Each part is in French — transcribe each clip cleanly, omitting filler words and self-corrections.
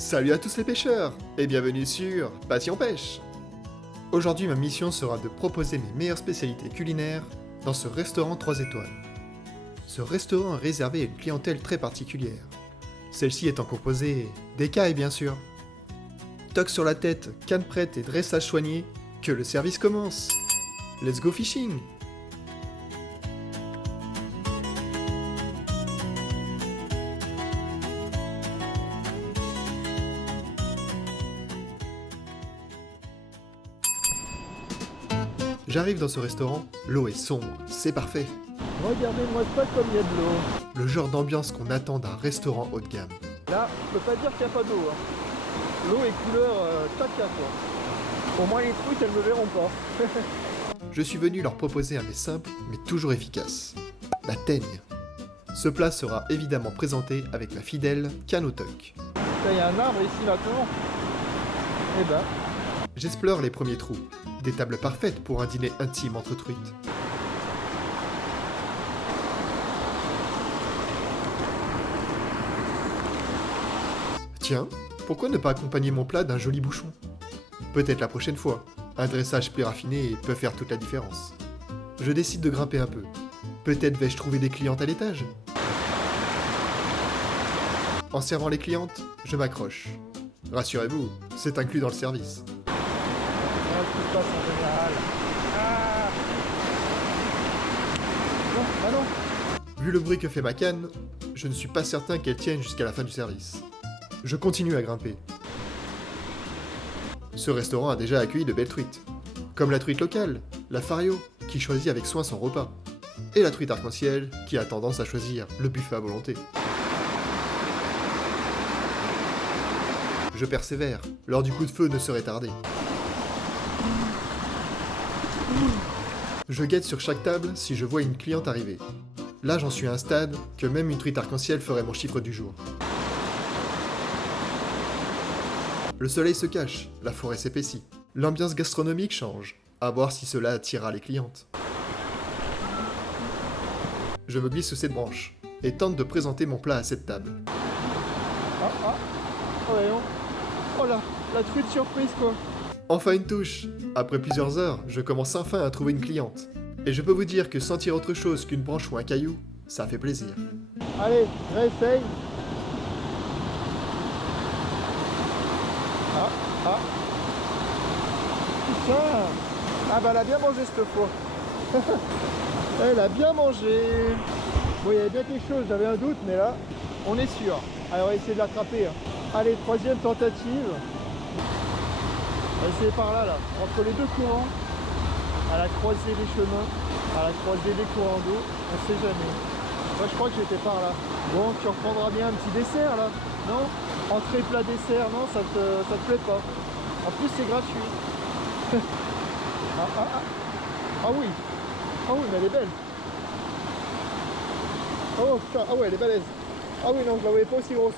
Salut à tous les pêcheurs et bienvenue sur Passion Pêche. Aujourd'hui ma mission sera de proposer mes meilleures spécialités culinaires dans ce restaurant 3 étoiles. Ce restaurant est réservé à une clientèle très particulière, celle-ci étant composée d'écailles bien sûr. Toque sur la tête, canne prête et dressage soigné, que le service commence. Let's go fishing! J'arrive dans ce restaurant, l'eau est sombre, c'est parfait. Regardez-moi ça comme il y a de l'eau. Le genre d'ambiance qu'on attend d'un restaurant haut de gamme. Là, je peux pas dire qu'il n'y a pas d'eau. L'eau est couleur taka quoi. Au moins les trucs, elles me verront pas. Je suis venu leur proposer un mets simple, mais toujours efficace. La teigne. Ce plat sera évidemment présenté avec ma fidèle canne au toc. Il y a un arbre ici maintenant. Eh ben, J'explore les premiers trous. Des tables parfaites pour un dîner intime entre truites. Tiens, pourquoi ne pas accompagner mon plat d'un joli bouchon? Peut-être la prochaine fois. Un dressage plus raffiné peut faire toute la différence. Je décide de grimper un peu. Peut-être vais-je trouver des clientes à l'étage? En servant les clientes, je m'accroche. Rassurez-vous, c'est inclus dans le service. voilà ce qui se passe en général. Ah non, ah non. Vu le bruit que fait ma canne, je ne suis pas certain qu'elle tienne jusqu'à la fin du service. Je continue à grimper. Ce restaurant a déjà accueilli de belles truites, comme la truite locale, la fario, qui choisit avec soin son repas, et la truite arc-en-ciel, qui a tendance à choisir le buffet à volonté. Je persévère, l'heure du coup de feu ne serait tardée. Je guette sur chaque table si je vois une cliente arriver. Là j'en suis à un stade que même une truite arc-en-ciel ferait mon chiffre du jour. Le soleil se cache, la forêt s'épaissit. L'ambiance gastronomique change, à voir si cela attirera les clientes. Je me glisse sous cette branche, et tente de présenter mon plat à cette table. Ah. Oh voyons. Oh là, la truite surprise quoi. Enfin une touche. Après plusieurs heures, je commence enfin à trouver une cliente. Et je peux vous dire que sentir autre chose qu'une branche ou un caillou, ça fait plaisir. Allez, réessaye. Ah. Putain. Ah bah elle a bien mangé cette fois. Elle a bien mangé. Bon, il y avait bien quelque chose, j'avais un doute, mais là, on est sûr. Allez, on va essayer de l'attraper. Allez, troisième tentative. On va essayer par là, entre les deux courants, à la croisée des chemins, à la croisée des courants d'eau, on sait jamais. Moi, je crois que j'étais par là. Bon, tu reprendras bien un petit dessert, là, non? Entrée, plat, dessert, non, ça te plaît pas. En plus, c'est gratuit. Ah oui. Ah oui, mais elle est belle. Oh putain, ah ouais, elle est balèze. Ah oui, non, je la voyais pas aussi grosse.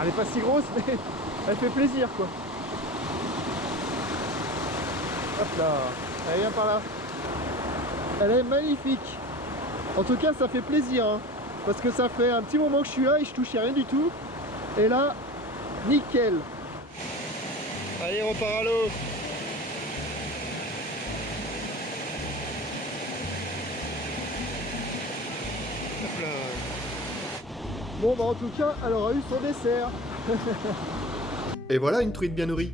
Elle est pas si grosse, mais elle fait plaisir, quoi. Hop là, elle vient par là. Elle est magnifique. En tout cas, ça fait plaisir, hein, parce que ça fait un petit moment que je suis là et je touchais rien du tout. Et là, nickel. Allez, on repart à l'eau. Hop là. Bon bah en tout cas, elle aura eu son dessert. Et voilà une truite bien nourrie.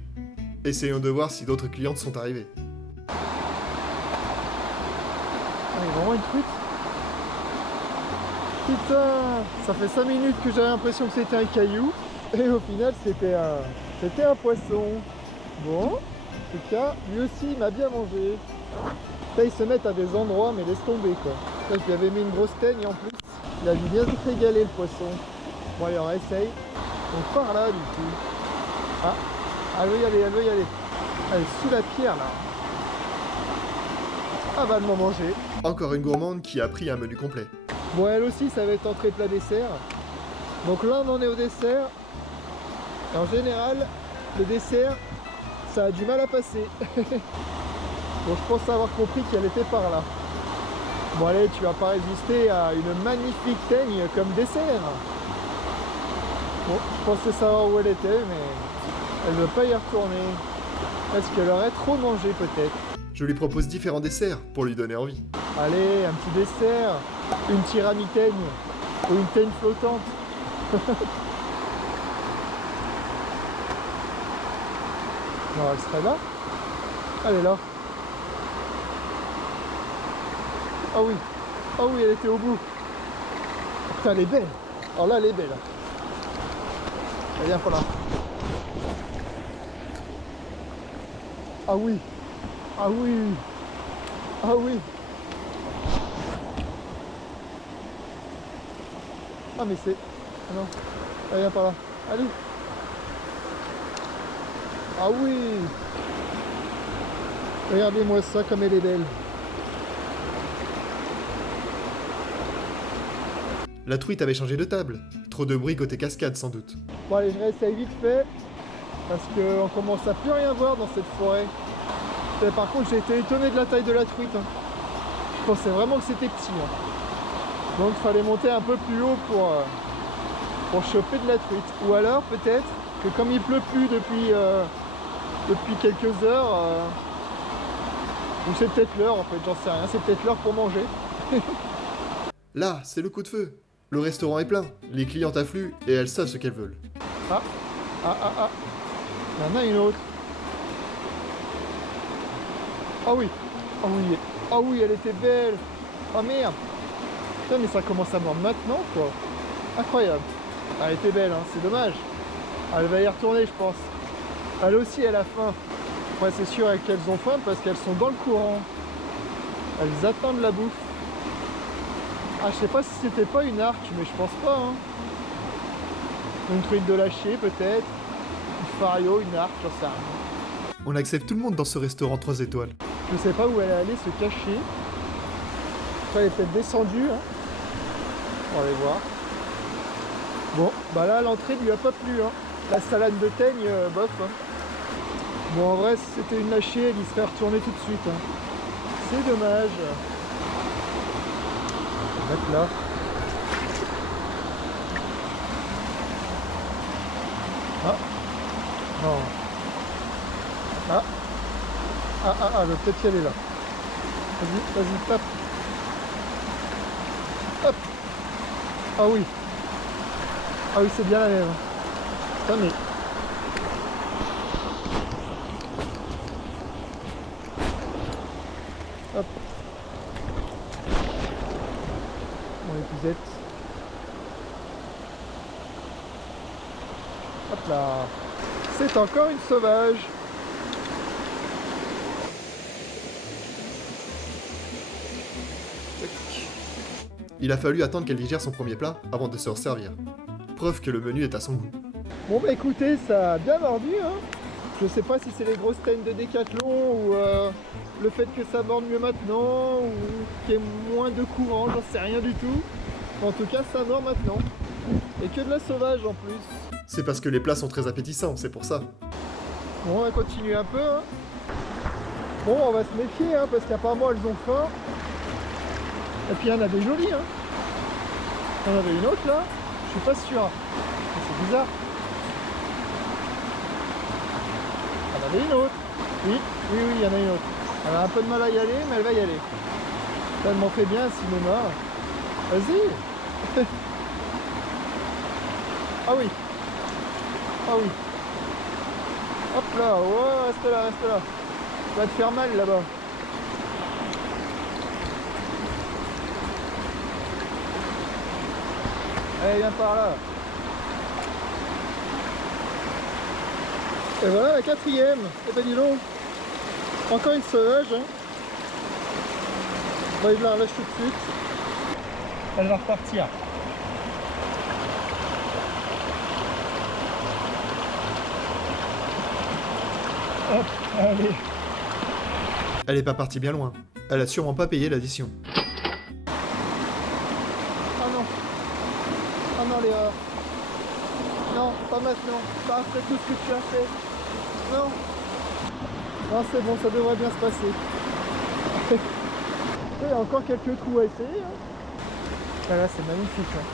Essayons de voir si d'autres clientes sont arrivées. Ah, il y a vraiment une truite. Putain, ça fait 5 minutes que j'avais l'impression que c'était un caillou. Et au final, c'était un poisson. Bon, en tout cas, lui aussi, il m'a bien mangé. Là, ils se mettent à des endroits, mais laisse tomber, quoi. Là, je lui avais mis une grosse teigne en plus. Il a dû bien se régaler, le poisson. Bon, allez, on essaye. On part là, du coup. Ah, elle veut y aller, elle veut y aller. Elle est sous la pierre, là. Ah, va m'en manger. Encore une gourmande qui a pris un menu complet. Bon, elle aussi, ça va être entrée plat dessert. Donc là, on en est au dessert. Et en général, le dessert, ça a du mal à passer. Bon, je pense avoir compris qu'elle était par là. Bon allez, tu vas pas résister à une magnifique teigne comme dessert. Bon, je pensais savoir où elle était, mais elle ne veut pas y retourner. Est-ce qu'elle aurait trop mangé peut-être? Je lui propose différents desserts pour lui donner envie. Allez, un petit dessert, une tiramisu ou une teigne flottante. Non, elle serait là. Elle est là. Ah oui, ah oui, elle était au bout. Putain, elle est belle. Alors là, elle est belle. Elle vient par là. Ah oui, ah oui, ah oui. Ah mais c'est... Ah non, elle vient par là. Allez. Ah oui. Regardez-moi ça comme elle est belle. La truite avait changé de table. Trop de bruit côté cascade sans doute. Bon allez, je réessaye vite fait. Parce qu'on commence à plus rien voir dans cette forêt. Et par contre, j'ai été étonné de la taille de la truite. Hein. Je pensais vraiment que c'était petit. Hein. Donc il fallait monter un peu plus haut pour choper de la truite. Ou alors peut-être que comme il pleut plus depuis quelques heures, ou c'est peut-être l'heure en fait, j'en sais rien, c'est peut-être l'heure pour manger. Là, c'est le coup de feu. Le restaurant est plein, les clientes affluent et elles savent ce qu'elles veulent. Ah, ah, ah, ah. Il y en a une autre. Ah oui, ah oui, ah oui, elle était belle. Ah merde. Putain, mais ça commence à mordre maintenant, quoi. Incroyable. Elle était belle, hein, c'est dommage. Elle va y retourner, je pense. Elle aussi, elle a faim. Ouais, c'est sûr qu'elles ont faim parce qu'elles sont dans le courant. Elles attendent la bouffe. Ah, je sais pas si c'était pas une arche, mais je pense pas. Hein. Une truite de lâcher, peut-être. Une fario, une arche, j'en sais rien. On accepte tout le monde dans ce restaurant 3 étoiles. Je sais pas où elle est allée se cacher. Elle est peut-être descendue. Hein. On va aller voir. Bon, bah là, l'entrée lui a pas plu. Hein. La salade de teigne, bof. Hein. Bon, en vrai, si c'était une lâchée, elle y serait retournée tout de suite. Hein. C'est dommage. On va mettre là. Ah. Non. Ah. Ah, elle va peut-être y aller là. Vas-y, vas-y, tape. Hop. Ah oui. Ah oui, c'est bien la même. Putain, mais... Hop. Mon épuisette. Hop là. C'est encore une sauvage. Il a fallu attendre qu'elle digère son premier plat avant de se resservir. Preuve que le menu est à son goût. Bon bah écoutez, ça a bien mordu hein. Je sais pas si c'est les grosses teignes de Décathlon ou le fait que ça morde mieux maintenant ou qu'il y ait moins de courant, j'en sais rien du tout. En tout cas ça mord maintenant. Et que de la sauvage en plus. C'est parce que les plats sont très appétissants, c'est pour ça. Bon on va continuer un peu hein. Bon on va se méfier hein, parce qu'apparemment elles ont faim. Et puis il y en a des jolies hein. Il y en avait une autre là, je suis pas sûr. C'est bizarre. Il y en avait une autre. Oui, il y en a une autre. Elle a un peu de mal à y aller, mais elle va y aller. Ça m'en fait bien, cinéma. Vas-y. Ah oui. Ah oui. Hop là, ouais, reste là, reste là. Tu vas te faire mal là-bas. Allez, viens par là. Et voilà la quatrième. Et ben dis donc. Encore une sauvage. Hein. On va la relâcher tout de suite. Elle va repartir. Hop, allez. Elle est pas partie bien loin. Elle a sûrement pas payé l'addition. Ah non. Ah non Léa. Non, pas maintenant. Pas après tout ce que tu as fait. Non. Non, c'est bon, ça devrait bien se passer. Il y a encore quelques trous à essayer. Hein. Ah là, c'est magnifique. Hein.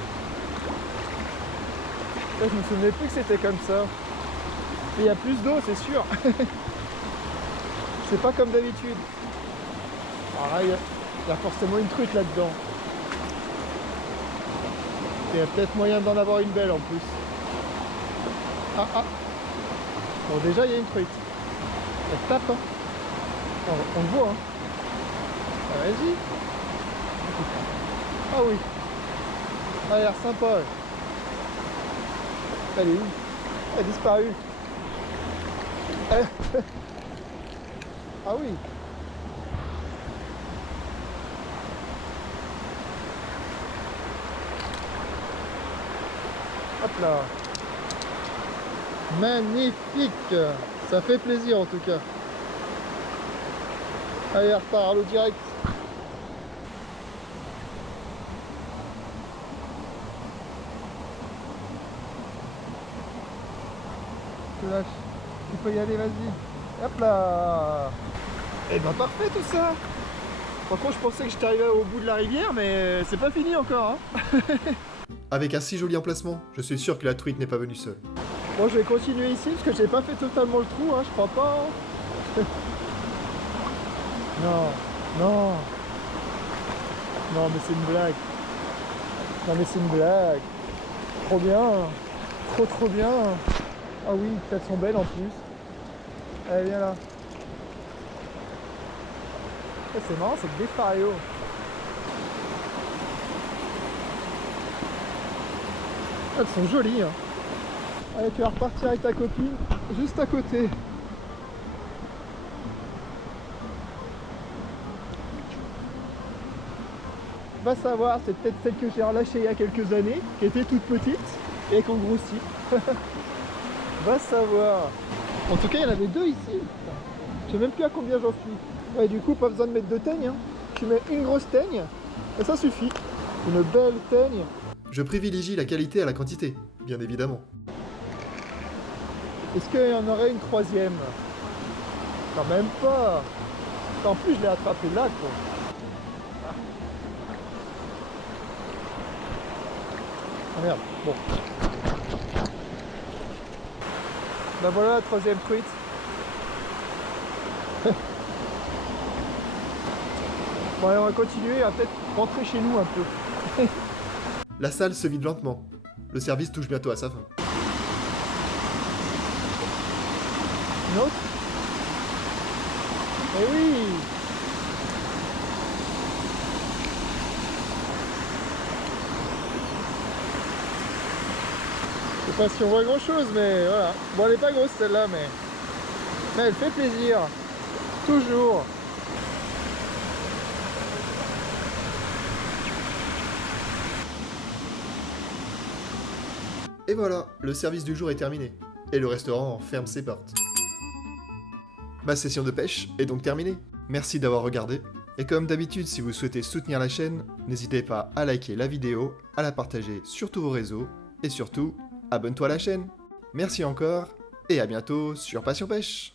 Là, je me souvenais plus que c'était comme ça. Mais il y a plus d'eau, c'est sûr. C'est pas comme d'habitude. Alors là, il y a forcément une truite là-dedans. Il y a peut-être moyen d'en avoir une belle en plus. Ah ah. Bon, déjà, il y a une truite. Elle tape. Hein. On le voit. Hein. Ah, vas-y. Ah oui. Elle a l'air sympa. Ouais. Elle est où? Elle a disparu. Ah oui. Hop là. Magnifique. Ça fait plaisir en tout cas. Allez, elle repart à l'eau direct. Je te lâche. Tu peux y aller, vas-y. Hop là. Eh ben parfait tout ça. Par contre, je pensais que j'étais arrivé au bout de la rivière, mais c'est pas fini encore. Hein. Avec un si joli emplacement, je suis sûr que la truite n'est pas venue seule. Bon, je vais continuer ici parce que j'ai pas fait totalement le trou, hein, je crois pas. Hein. Non, non. Non, mais c'est une blague. Non, mais c'est une blague. Trop bien. Trop bien. Ah oui, elles sont belles en plus. Allez, viens là. Ah, c'est marrant, c'est que des faréos. Elles sont jolies. Hein. Allez, tu vas repartir avec ta copine juste à côté. Va savoir, c'est peut-être celle que j'ai relâchée il y a quelques années, qui était toute petite et qu'on grossit. Va savoir. En tout cas, il y en avait deux ici. Je sais même plus à combien j'en suis. Ouais, du coup, pas besoin de mettre deux teignes. Hein. Tu mets une grosse teigne et ça suffit. Une belle teigne. Je privilégie la qualité à la quantité, bien évidemment. Est-ce qu'il y en aurait une troisième? Quand même pas. En plus, je l'ai attrapé là, quoi. Ah merde, bon. Ben voilà la troisième truite. Bon allez, on va continuer, on va peut-être rentrer chez nous un peu. La salle se vide lentement. Le service touche bientôt à sa fin. Une autre? Eh oui! Je sais pas si on voit grand chose, mais voilà. Bon, elle est pas grosse celle-là, mais elle fait plaisir. Toujours. Et voilà, le service du jour est terminé. Et le restaurant ferme ses portes. Ma session de pêche est donc terminée. Merci d'avoir regardé. Et comme d'habitude, si vous souhaitez soutenir la chaîne, n'hésitez pas à liker la vidéo, à la partager sur tous vos réseaux, et surtout, abonne-toi à la chaîne. Merci encore, et à bientôt sur Passion Pêche.